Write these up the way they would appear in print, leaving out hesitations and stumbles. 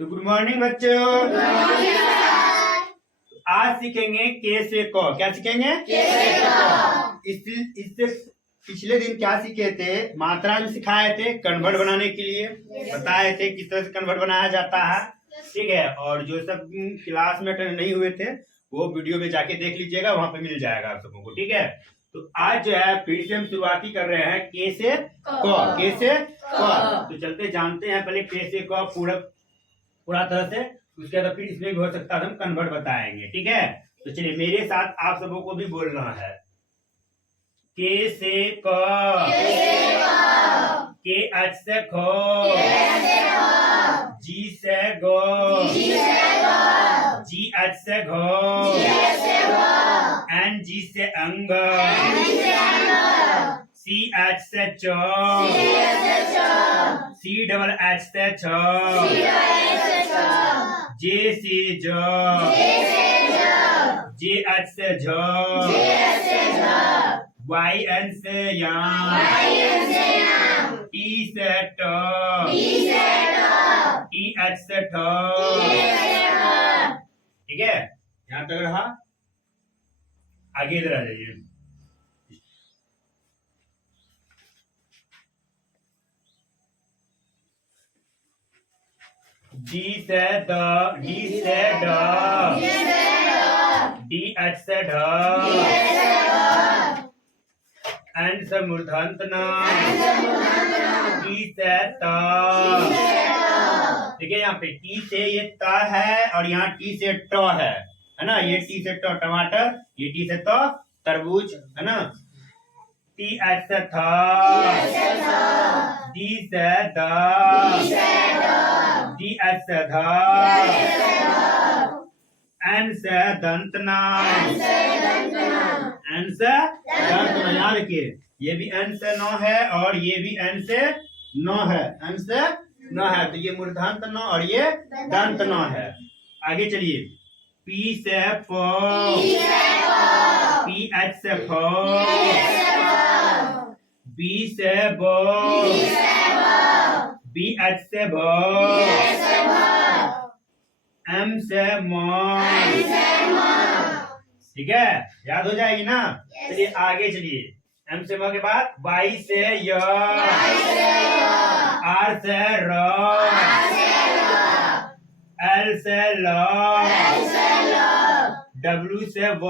तो good morning बच्चों। आज सीखेंगे के से क। क्या सीखेंगे? इससे पिछले दिन क्या सीखे थे? मात्रा में सिखाए थे कन्वर्ट बनाने के लिए, बताए थे किस तरह से कन्वर्ट बनाया जाता है। ठीक है, और जो सब क्लास में अटेंड नहीं हुए थे वो वीडियो में जाके देख लीजिएगा, वहां पे मिल जाएगा आप सबों को। ठीक है, तो आज जो है फिर से हम शुरुआती कर रहे हैं के से क। के से क। तो चलते जानते हैं पहले के से क पूरा तरह से, उसके बाद फिर इसमें भी हो सकता है हम कन्वर्ट बताएंगे। ठीक है, तो चलिए मेरे साथ आप सबों को भी बोलना है। के से क, के अच से खो, जी से गो, जी अच से घो, एन जी से अंग, सी एच से चो, सी डबल एच से छो, जे सी जो, जे एच से झो, वाई एन से याम, टी से टो, टी एच से ठो। ठीक है, यहाँ तक रहा। आगे इधर आ जाइए। डी से द, डी से ड, डी एच से ढ, एन से मूर्धन्त न, टी से त। देखिए यहाँ पे टी से ये त है और यहाँ टी से ट है ना। ये टी से ट टमाटर, ये टी से त तरबूज, है ना। टी एच से थ, डी से द, डी एच से ध, एन से दंतना, एन से दंतना। याद रखिए ये भी एन से नौ है और ये भी एन से नौ है, एन से नौ है। तो ये मूर्धन्त नौ और ये दंत नौ है। आगे चलिए। पी से प, पी एच से फ, बी से ब, बी एच से भ, एम से म। ठीक है, याद हो जाएगी ना। चलिए आगे चलिए। एम से म के बाद वाई से य, आर से र, एल से ल, डब्ल्यू से व,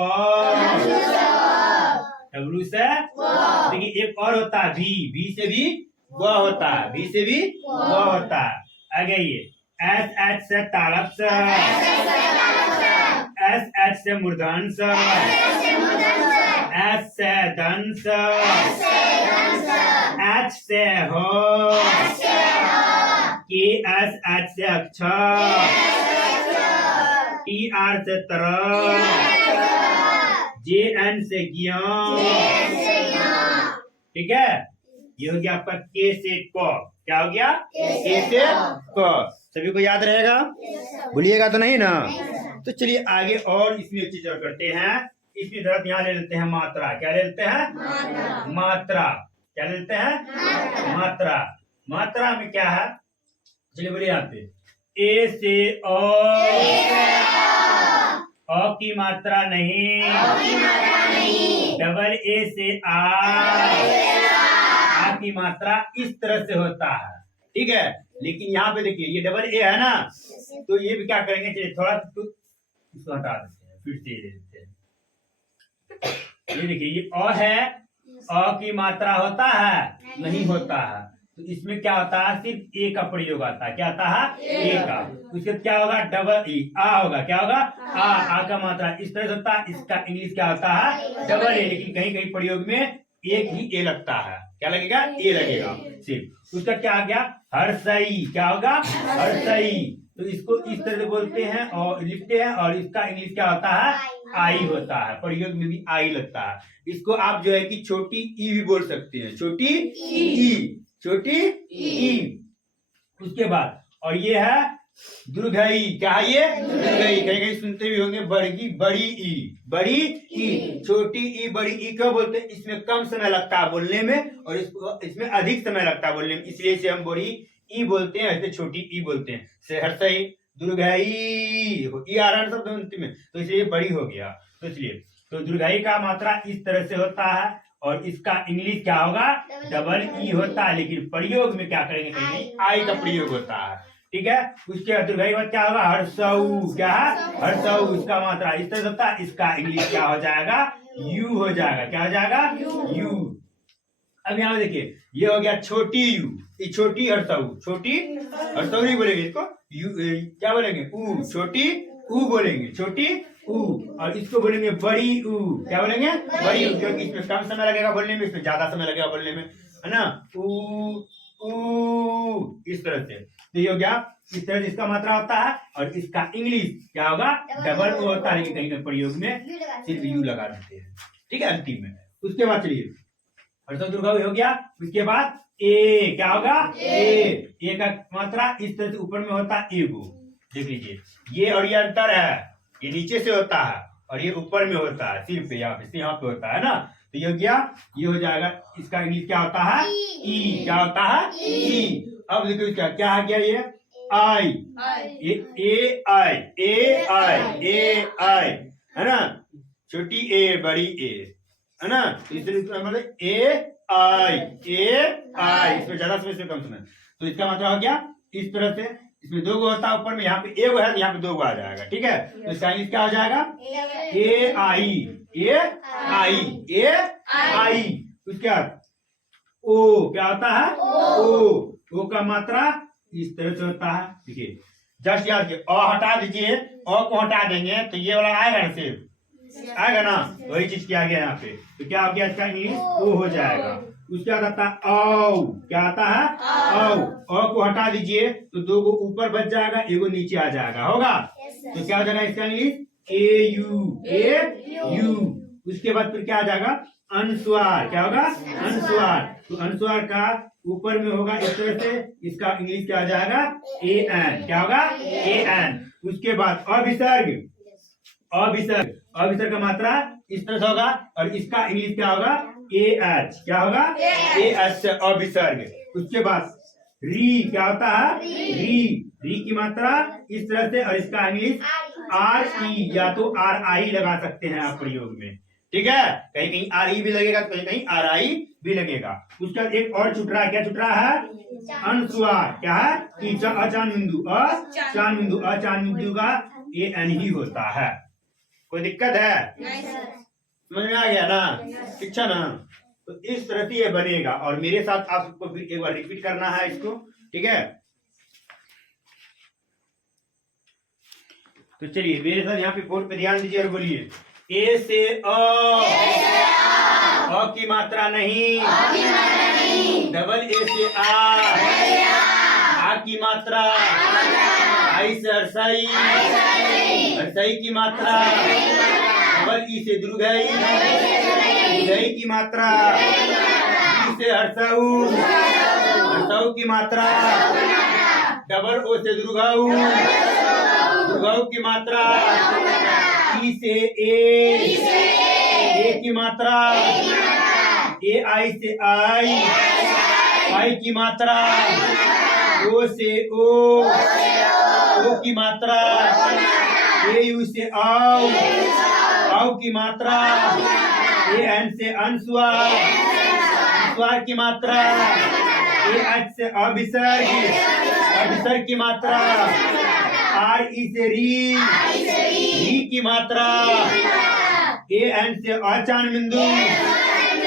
डब्ल्यू से। देखिए एक और होता है भी, भी से भी व होता है, भी से भी व होता है। आगे ये एस एच से तारप से, एस एच से मूर्धन्य से, एस से दंस, एच से हो, के एस एच से अक्षर, टी आर से तरह, जे एन से ज्ञान। ठीक है, ये हो गया आपका के से क। क्या हो गया? के से क। सभी को याद रहेगा? भूलिएगा तो नहीं ना। तो चलिए आगे और इसमें चीज और करते हैं। इसकी तरफ यहाँ ले लेते हैं मात्रा। क्या ले लेते हैं? मात्रा। क्या ले लेते हैं? मात्रा। मात्रा में क्या है? चलिए बोलिए यहाँ पे। ए से अ की मात्रा नहीं, डबल ए से आ की मात्रा इस तरह से होता है। ठीक है, लेकिन यहाँ पे देखिए ये डबल ए है ना, तो ये भी क्या करेंगे, चलिए थोड़ा इसको हटा देते हैं, फिर से ले लेते हैं। ये देखिए ये अ है, अ की मात्रा होता है? नहीं होता है। तो इसमें क्या होता है? सिर्फ ए का प्रयोग आता है। क्या आता है? ए का। उसके क्या होगा? डबल ई, आ होगा। क्या होगा? आ का मात्रा इस तरह से होता है। इसका इंग्लिश क्या होता है? Double A. लेकिन कहीं कहीं प्रयोग में एक ही ए लगता है। क्या लगेगा? ए लगेगा सिर्फ। उसका क्या आ गया? हर्षई। क्या होगा? हर्षई। तो इसको इस तरह से बोलते हैं और लिखते हैं, और इसका इंग्लिश क्या होता है? आई होता है। प्रयोग में भी आई लगता है। इसको आप जो है कि छोटी ई भी बोल सकते हैं। छोटी ई, छोटी ई। उसके बाद और ये है दुर्घई। क्या है ये? दुर्घई। कहीं कहीं सुनते भी होंगे बड़ी, बड़ी ई, बड़ी ई। छोटी ई, बड़ी ई क्यों बोलते हैं? इसमें कम समय लगता है बोलने में और इसमें अधिक समय लगता है बोलने में, इसलिए इसे हम बड़ी ई बोलते हैं, ऐसे छोटी ई बोलते हैं। सहरसई, दुर्गाई, ई आ रहा है शब्द अंतिम में, तो इसलिए बड़ी हो गया। तो इसलिए तो दुर्गाई का मात्रा इस तरह से होता है, और इसका इंग्लिश क्या होगा, डबल ई होता है। लेकिन प्रयोग में क्या करेंगे, कहीं आई का प्रयोग होता है, ठीक है। उसके बाद दुर्गाई बाद क्या होगा, हर्षऊ, क्या है, हर्षऊ, इसका मात्रा इस तरह से होता है। इसका इंग्लिश क्या हो जाएगा, यू हो जाएगा। क्या हो जाएगा, यू। अब यहाँ देखिए, ये हो गया छोटी यू, ये छोटी हर्षऊ, छोटी हर्षऊ नहीं बोलेंगे इसको, यू क्या बोलेंगे, ऊ, छोटी ऊ बोलेंगे, छोटी ऊ। और इसको बोलेंगे बड़ी ऊ, क्या बोलेंगे, बड़ी ऊ, क्योंकि इसमें कम समय लगेगा बोलने में, इसमें ज्यादा समय लगेगा बोलने में, है ना। ऊ ऊ, इस तरह से। तो ये हो गया, इस तरह से इसका मात्रा होता है। और इसका इंग्लिश क्या होगा, डबल ओ होता है, लेकिन कहीं कहीं प्रयोग में सिर्फ यू लगा देते हैं, ठीक है, अंतिम में। उसके बाद चलिए हर्षऊ दुर्गाऊ हो गया। उसके बाद ए, क्या होगा, ए का मात्रा इस तरह से ऊपर में होता है, एगो। देख लीजिए, ये और ये अंतर है, ये नीचे से होता है और ये ऊपर में होता है, सिर पे, यहाँ पे होता है ना। तो ये हो गया, ये हो जाएगा। इसका इंग्लिश क्या होता है, ई, क्या होता है, ई। अब देखो क्या क्या आ गया, ये आई, ए आई, ए आई, ए आई, है ना, छोटी ए बड़ी ए, है ना। इसलिए मतलब ए आई, ए आई, इसमें ज्यादा समय, इसमें कम समय। तो इसका मतलब हो गया इस तरह से। इसमें दो गो होता है ऊपर में, यहाँ पे एक है, यहाँ पे दो गो आ जाएगा, ठीक है। तो इसका इंग्लिश क्या हो जाएगा, ए आई, ए आई, ए आई। उसके बाद ओ क्या होता है, ओ का मात्रा इस तरह से होता है। देखिए जस्ट याद कीजिए, अ हटा दीजिए, अ को हटा देंगे तो ये वाला आएगा ना, सिर्फ आएगा ना, वही चीज किया गया यहाँ पे। तो क्या हो गया, इसका इंग्लिश ओ हो जाएगा। उसके बाद आता है औ, क्या आता है, औ। औ को हटा दीजिए तो दो गो ऊपर बच जाएगा, एगो नीचे आ जाएगा, होगा। तो क्या हो जाएगा इसका English, A you, A you. उसके बाद फिर क्या आ जाएगा, अनुस्वार, क्या होगा, अनुस्वार। तो अनुस्वार का ऊपर में होगा इस तरह से, इसका इंग्लिश क्या आ जाएगा, ए एन, क्या होगा, ए एन। उसके बाद अभिसर्ग, अभिसर्ग, अभिसर्ग का मात्रा इस तरह से होगा, और इसका इंग्लिश क्या होगा, ए एच, क्या होगा, ए एच से अभिसर्ग। उसके बाद री, क्या होता है, री, री की मात्रा इस तरह से, और इसका इंग्लिश आर ई, या तो आर आई लगा सकते हैं आप प्रयोग में, ठीक है। कहीं कहीं आर ई भी लगेगा, कहीं कहीं आर आई भी लगेगा। उसका एक और छूट रहा है, क्या छूट रहा है, अनुस्वार, क्या है, अचान बिंदु, अचान बिंदु, अचान बिंदु का ए एन ही होता है। कोई दिक्कत है, समझ में आ गया ना, ठीक है ना। तो इस तरह से ये बनेगा, और मेरे साथ आपको फिर एक बार रिपीट करना है इसको, ठीक है। तो चलिए मेरे साथ यहाँ पे बोर्ड पे ध्यान दीजिए और बोलिए, ए से अ की मात्रा नहीं, डबल ए से आ की मात्रा, आई से हर्षई, हर्षई की मात्रा, डबल ई से दुर्गाई, दुर्गाई की मात्रा, ई से हर्षऊ, हर्षऊ की मात्रा, डबल ओ से दुर्गाऊ, दुर्गाऊ की मात्रा, ई से ए की मात्रा, ए आई से आई की मात्रा, ओ से ओ की मात्रा, ए यू से आओ की मात्रा, ए एन से अनुस्वार, अनुस्वार की मात्रा, ए एच से अभिसर्ग, अभिसर्ग की मात्रा, आर ई से री की मात्रा, ए एन से अचान बिंदु,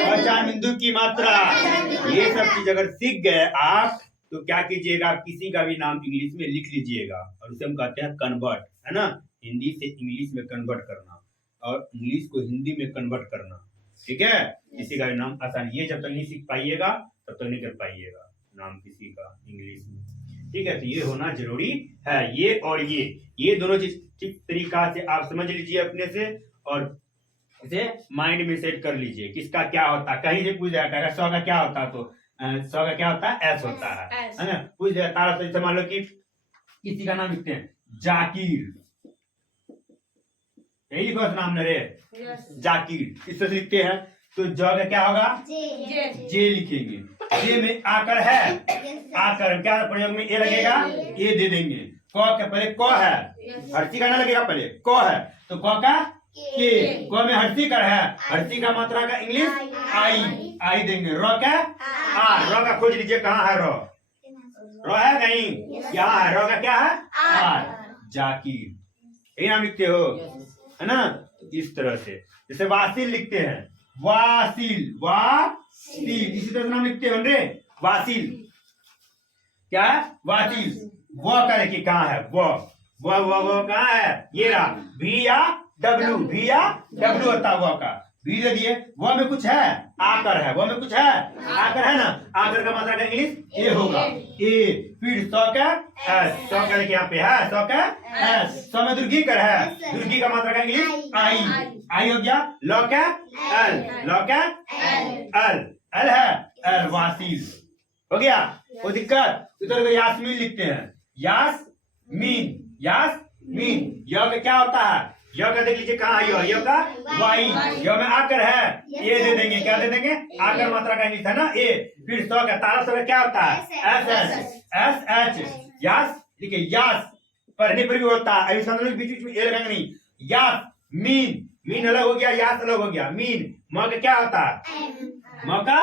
अचान बिंदु की मात्रा। ये सब चीज अगर सीख गए आप तो क्या कीजिएगा, किसी का भी नाम इंग्लिश में लिख लीजिएगा, और उसे हम कहते हैं कन्वर्ट, है ना, हिंदी से इंग्लिश में कन्वर्ट करना और इंग्लिश को हिंदी में कन्वर्ट करना, ठीक है। किसी का भी नाम आसान, ये जब तक नहीं सीख पाइएगा तब तक नहीं कर पाइएगा नाम किसी का इंग्लिश में, ठीक है। तो ये होना जरूरी है, ये और ये दोनों चीज ठीक तरीका से आप समझ लीजिए अपने से, और इसे माइंड में सेट कर लीजिए किसका क्या होता है। कहीं से पूछ जाएगा सौ का क्या होता है, तो सौ का क्या होता है, एस होता है ना। पूछ जाता है, तो मान लो कि किसी का नाम लिखते हैं जाकिर, यही लिखो नाम न रे, जाकिर, इस तरह लिखते हैं। तो ज का क्या होगा जे लिखेंगे। जे में आकर है, आकर क्या प्रयोग में ए लगेगा, ए दे देंगे। क के पहले क है, हर्षी का ना लगेगा, पहले क है तो क का के, क में हर्षी कर है, हर्षी का मात्रा का इंग्लिश आई, आई देंगे। र का आर, र का खोज लीजिए कहाँ है र, र है कहीं, यहाँ है। र का क्या है आर, जाकिर, यही नाम लिखते हो है ना। इस तरह से जैसे वासिल लिखते हैं, वासिल, वासिल, इसी तरह से नाम लिखते हैं रे, वासिल, क्या है वासिल। वो का देखिए कहाँ है, वो कहाँ है, ये रहा, भी या डब्लू, भी या डब्लू होता है वो का, भी दे दिए। वो में कुछ है, आकर है, वो में कुछ है, आकर है ना, आकर का मात्रा का इंग्लिश ए होगा, ए। फिर सौ का एस, सौ का देखिए यहाँ पे है, सौ का एस, सौ में दुर्गी कर है, दुर्गी का मात्रा का इंग्लिश आई, आई हो गया। लौ का एल, लौ का एल, एल है एल, वासिल हो गया। कोई दिक्कत, इधर को यास्मीन लिखते हैं, यास्मीन, यास्मीन। य का क्या होता है, य का देख लीजिए कहाँ है, य का वाई, य में आकर है, ए दे देंगे, क्या दे देंगे, आकर मात्रा का इंग्लिश है ना ए। फिर सौ का तारा सौ का क्या होता है, एस एच, एस एच, यास देखिए, यास पढ़ने पर भी होता है, अभी समझ लो बीच बीच में ए लगाएंगे नहीं। यास मीन, मीन अलग हो गया, यास अलग हो गया। मीन, म का क्या होता है, म का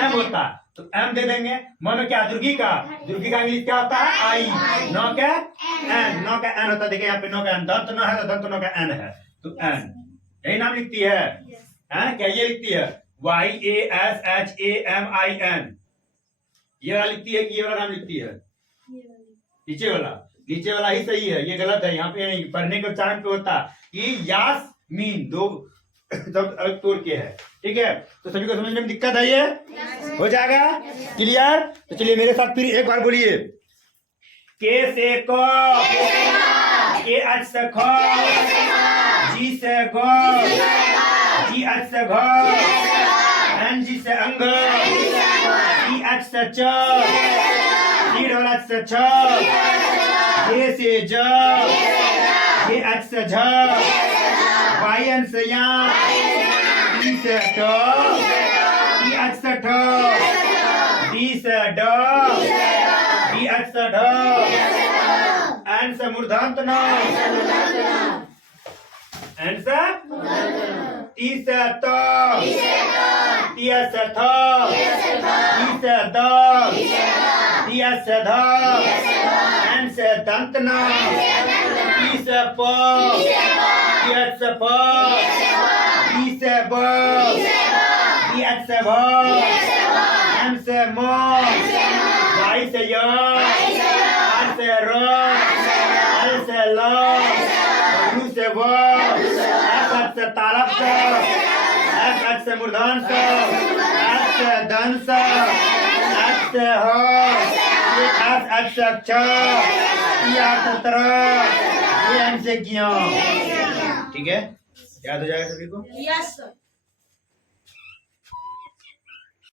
एम होता है तो एम दे देंगे। म में क्या, दुर्गी का, दुर्गी का इंग्लिश क्या होता है आई। नौ का एन, नौ का एन होता है, देखिए यहाँ पे नौ का एन, दंत न है तो दंत नौ का एन है तो एन, यही नाम लिखती है, हैं क्या ये लिखती है, Y A S H A M I N, ये वाला लिखती है कि ये वाला नाम लिखती है, नीचे वाला, नीचे वाला ही सही है, ये गलत है, यहाँ पे नहीं, पढ़ने के उच्चारण पे होता कि यास्मीन, दो शब्द अलग तोड़ के है, ठीक है। तो सभी को समझने में दिक्कत है, ये हो जाएगा क्लियर। तो चलिए मेरे साथ फिर एक बार बोलिए, के से को, के अच से खो, जी से गो, जी अच से घो, एन जी से अंग, ई अच से च, जी ढोल अच से छ, जे से ज, जे अच से झ, वायन से या, डी से ट, डी अच से ठ, डी से ड, डी अच से ढ, एन से मूर्धन्त न, एन से टी से त, टी से थ, डी से द, डी से ध, एन से दंत न, टी से प, डी से प, डी से ब, डी से भ, एम से म, वाई से य, आर से र, एल से ल, यू से व, एस से तालब से, एस से मूर्धन से, एस से धन से, एस से ह, एस से क्ष, से त्र, एन से ज्ञ, ठीक है, याद हो जाएगा सभी को। Yes sir.